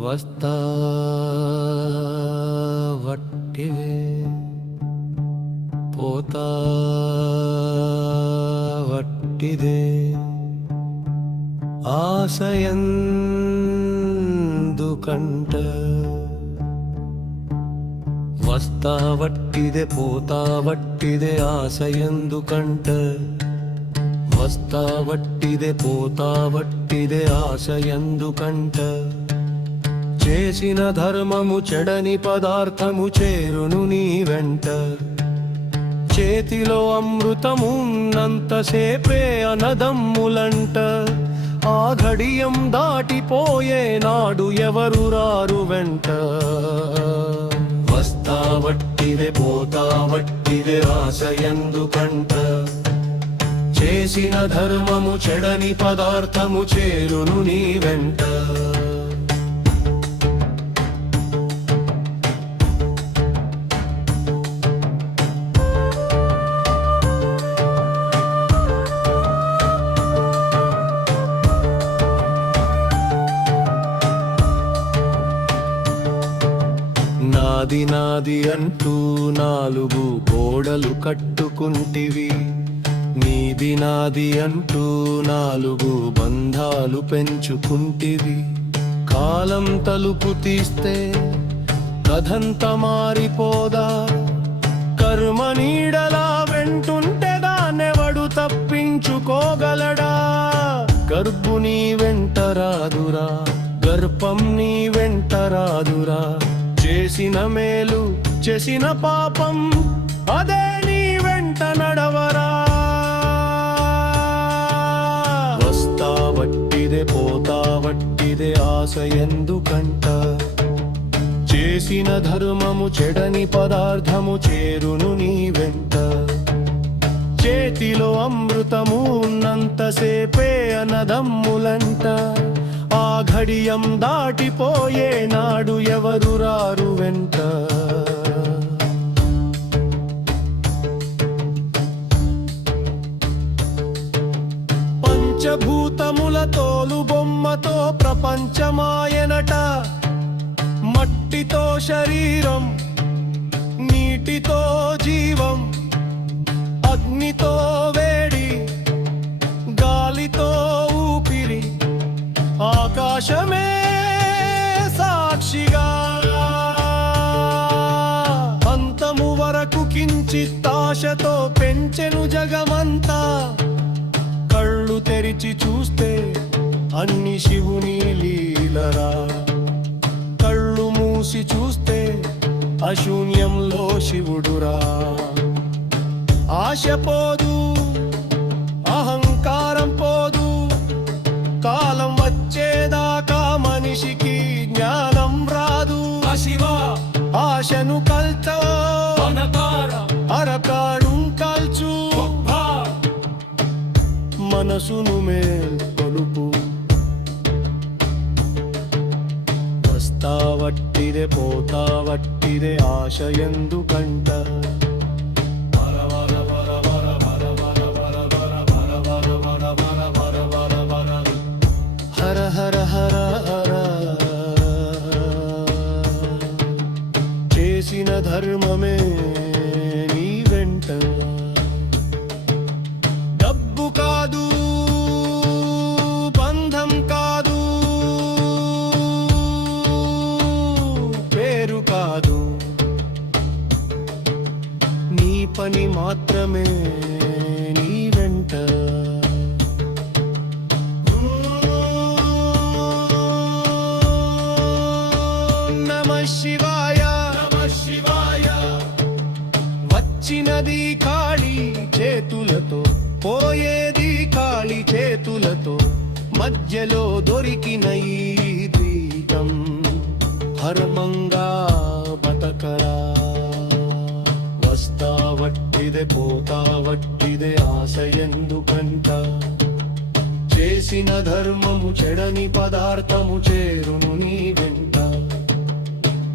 వస్తా వట్టివే పోతా వట్టిదే ఆశయందుకంట వస్తా వట్టిదే పోతా వట్టిదే ఆశయందుకంట వస్తా వట్టిదే పోతా వట్టిదే ఆశయందుకంట చేసిన ధర్మము చెడని పదార్థము చేరును నీ వెంట చేతిలో అమృతమున్నంతసేపే అనదమ్ములంట ఆ ఘడియం దాటిపోయే నాడు ఎవరు రారు వెంట వస్తా వట్టిదే పోతా వట్టిదే ఆశయందుకంట చేసిన ధర్మము చెడని పదార్థము చేరును నీ వెంట నాది నాది అంటూ నాలుగు గోడలు కట్టుకుంటివి నీది నాది అంటూ నాలుగు బంధాలు పెంచుకుంటివి కాలం తలుపు తీస్తే కథంత మారిపోదా కర్మ నీడలా వెంటుంటే దాన్నెవడు తప్పించుకోగలడా గర్భు నీ వెంట రాదురా గర్భం నీ వెంట రాదురా చేసిన మేలు చేసిన పాపం అదే నీ వెంట నడవరా వస్తా వట్టిదే పోతా వట్టిదే ఆశయందుకంట చేసిన ధర్మము చెడని పదార్థము చేరును నీ వెంట చేతిలో అమృతము ఉన్నంతసేపే అనదమ్ములంట ఆ ఘడియం దాటిపోయే నాడు ఎవరు రారు వెంట పంచభూతముల తోలు బొమ్మతో ప్రపంచమాయనట మట్టితో శరీరం నీటితో జీవం అగ్నితో వేడి గాలితో ఊపిరి ఆకాశమే సాక్షిగా అంతము వరకు కించిత్తాశతో పెంచెను జగమంతా కళ్ళు తెరిచి చూస్తే అన్ని శివుని లీలరా కళ్ళు మూసి చూస్తే అశూన్యంలో శివుడురా ఆశ పోదు అహంకారం పోదు కాలం వచ్చేదాకా మనిషికి జ్ఞానం రాదు ఆశను కల్చో అరకాడు కల్చు మనసును మేల్కొలుపు వస్తా వట్టిదే పోతా వట్టిదే ఆశయందుకంట హర హర హర హర చేసిన ధర్మమే నీ వెంట డబ్బు కాదు బంధం కాదు పేరు కాదు నీ పని మాత్రమే నీ వెంట శివాయ శివాయ వచ్చినది ఖాళీ చేతులతో పోయేది ఖాళీ చేతులతో మధ్యలో దొరికిన ఈ ద్వీపం ధర్మంగా బతకరా వస్తా వట్టిదే పోతా వట్టిదే ఆశయందుకంట చేసిన ధర్మము చెడని పదార్థము చేరును నీ వెంట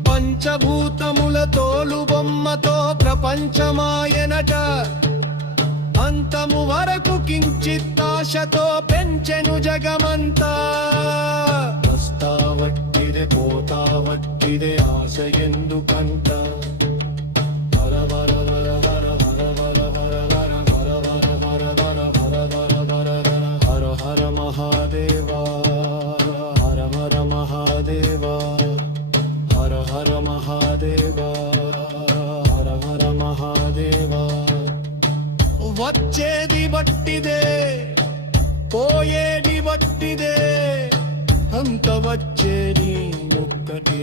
పంచభూతముల తోలు బొమ్మతో ప్రపంచమాయనట అంతము వరకు కించిత్తాశతో పెంచెను జగమంతా వస్తా వట్టిదే వట్టిదే పోతా వట్టిదే ఆశ ఎందుకంట హర హర హర హర హర హర హర హర హర హర హర హర హర హర హర హర మహాదేవా హర హర మహాదేవా హర హర మహాదేవా హర హర మహాదేవా వచ్చేది బట్టిదే పోయేది బట్టిదే అంత వచ్చేది ఒక్కటే